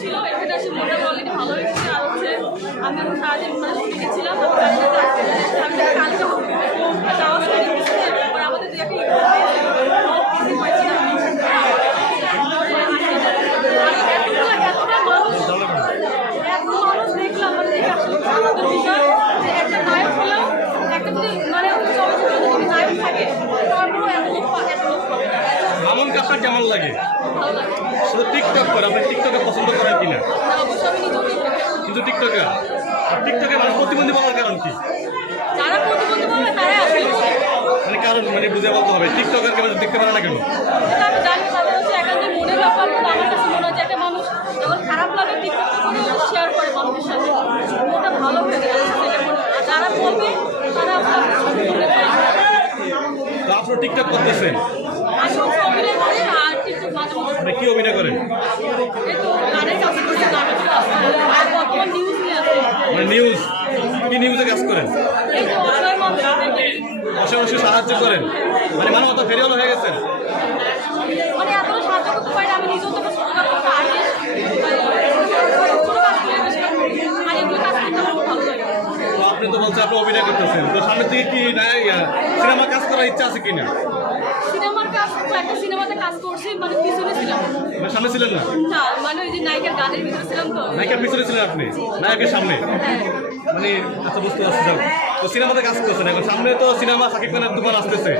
ছিল এখানে এসে মনটা অলরেডি ভালো হয়েছে আমি সারাদিন মানে শুনে আমি কালকে যাচ্ছি। আমি তো কালকে যাওয়ার সময় দেখতেছি যে এবার আমাদের যে একটা ইভেন্ট হয়েছে, হয়েছে না। এতগুলো- এতটা মানুষ এত মানুষ দেখলাম মানে দেখে আসলে খুব আনন্দের বিষয় যে একটা নায়ক হলেও একটা যদি মানে চলচ্চিত্রে যদি নায়ক থাকে তারপরেও এত লোক পা- এত লোক পাবে না। মামুনকে আপনার কেমন লাগে? শুধু টিকটক করে আপনি টিকটকে পছন্দ করেন কিনা। কিন্তু টিকটকে আর টিকটকে মানুষ প্রতিবন্ধী বলার কারণ কি? মানে কারণ মানে বুঝে বলতে হবে টিকটকের কেন দেখতে পারে না কেন? মনে খারাপ লাগে শেয়ার করে মানুষের সাথে। মনটা ভালো হয়ে যায় যেমন যারা বলবে তারা আপনার মনে টিকটক করতেছেন। নিউজ অভিনয় করেন? মানে নিউজ কি নিউজে কাজ করেন? বসে বসে সাহায্য করেন? মানে মানে অত ফেরিওয়ালা হয়ে গেছেন মানে এতটা সাহায্য করতে পারি না, আমি নিজেও তো একটা ছোটখাটো একটা artist। ছোট কাজগুলো বেশি করি। আর এগুলো কাজ করতে আমার খুব ভালো লাগে। তো আপনি অভিনয় করতেছেন। তো সামনে থেকে কি সিনেমা কাজ করার ইচ্ছা আছে কিনা? সিনেমার কাজ একটা সিনেমাতে কাজ করছি মানে পিছনে ছিলাম। মানে সামনে ছিলেন না? না মানে ওই যে নায়িকার গানের ভিতরে ছিলাম তো। নায়িকার পিছনে ছিলেন আপনি? নায়কের সামনে? মানে আচ্ছা বুঝতে পারছি যাও তো সিনেমাতে কাজ করছেন এখন। সামনে তো সিনেমা সাকিব খানের তুফান আসতেছে।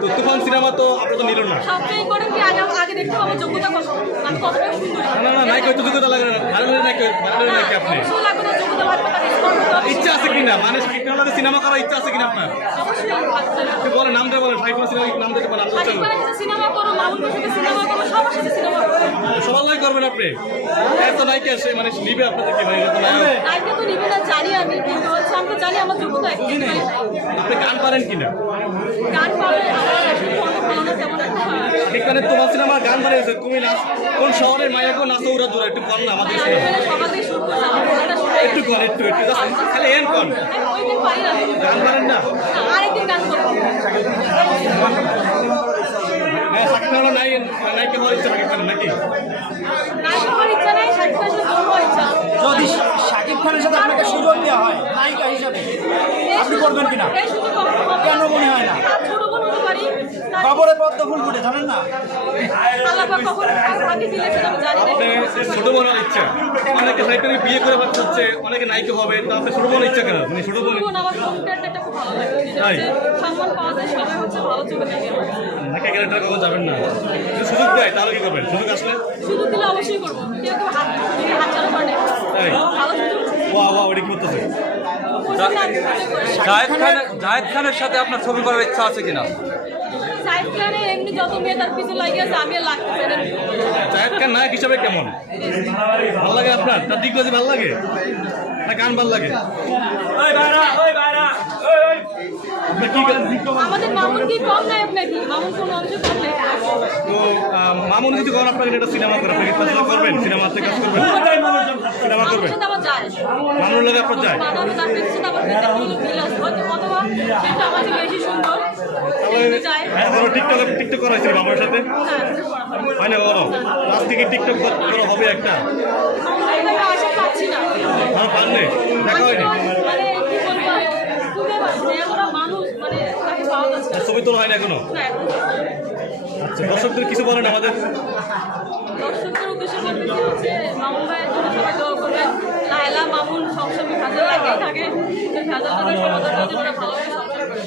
তো তুফান সিনেমা তো আপনি তো নিল না। সবচেয়ে ইম্পর্টেন্ট কি আগে আগে দেখতে হবে যোগ্যতা কত? আমি কতটা সুন্দর। না না না যোগ্যতা লাগে না। নায়ক নায়ক আপনি অবশ্যই লাগবে না যোগ্যতা লাগবে তার স্কোর করতে হবে ইচ্ছা আছে কিনা? মানে খানের সিনেমা করার ইচ্ছা আছে কিনা আপনার? বলেন নাম দেবেন বলেন সাকিব খানের সিনেমা নাম দিতে পারেন সিনেমা করো মামুনের সাথে সিনেমা করো সবার সাথে সিনেমা করো। সবার করবেন আপনি। এত নায়িকা সে মানে নিবে আপনাদেরকে ভাই? এত নায়িকা? তো নিবে না জানি আমি কিন্তু হচ্ছে আমি তো জানি আমার যোগ্যতা আপনি গান পারেন কিনা? গান এখানে তোমার সিনেমা গান বানিয়েছে তুমি নাচ কোন শহরের মায়াকে নাচো উড়া দূরা একটু কর না আমাদের শুনে একটু কর একটু একটু খালি এন কর। গান পারেন না? না, আরেকদিন গান করব। হ্যাঁ সাকিব খান নাই নায়িকা হওয়ার ইচ্ছা সাকিব খানের নাকি? নায়িকা হওয়ার ইচ্ছা নাই শাকিব খানের সাথে ইচ্ছা। যদি শাকিব খানের সাথে দেওয়া হয় নায়িকা হিসাবে আপনি করবেন কিনা কেন মনে হয় না? তার ছোট বোন হতে পারি তার খবরে পদ্ম ফুল ফুটে জানেন না ছোট বোনের ইচ্ছা অনেকে বিয়ে করে ভাবতে হচ্ছে অনেকে নায়িকা হবে তো আপনি ছোট বোনের ইচ্ছা কেন মানে ছোট বোন নাকি ক্যারেক্টার কখন যাবেন না যদি সুযোগ দেয় তাহলে কি করবেন সুযোগ আসলে সুযোগ দিলে অবশ্যই করব কেউ কেউ হাত হাত চালা করে ভালো সুযোগ জাহেদ খানের জাহেদ খানের সাথে আপনার ছবি করার ইচ্ছা আছে কিনা? এমনি যত মেয়ে তার পিছনে লাগিয়ে আছে আমি লাগতে চাই না। জাহেদ খান নায়ক হিসাবে কেমন? ভালো লাগে আপনার? তার দিক বাজি ভালো লাগে? না গান ভালো লাগে? মামুন কি কম নায়ক নাকি? মামুন কোনো অংশে কম নায়ক। তো আহ, মামুন যদি করেন আপনাকে এটা সিনেমা করে করবেন সিনেমাতে কাজ করবেন সিনেমা মামুনের করবেন সাথে আমার যায়। মামুনের লোক যায়। মানাবে তার পেছনে সাথে আমার পেছনে কোনো মিল আছে হয়তো অথবা সেটা আমার থেকে বেশি সুন্দর সেজন্য যায় এখনও টিকটক টিকটক করা হয়েছিল মামুনের সাথে হ্যাঁ হয় না। লাস্ট থেকে টিকটক করা হবে একটা পারলে দেখা হয়নি। আর ছবি তোলা হয় না এখনও? আচ্ছা দর্শকদের কিছু বলেন আমাদের। দর্শকদের উদ্দেশ্যে বলতে চাই হচ্ছে মামুন ভাইয়ের জন্য সবাই দোয়া করবেন। লায়লা মামুন সবসময় ভেজাল লাগিয়ে থাকে। কিন্তু ভেজালটাকে সমাধান করার ভালোভাবে সংসার করে।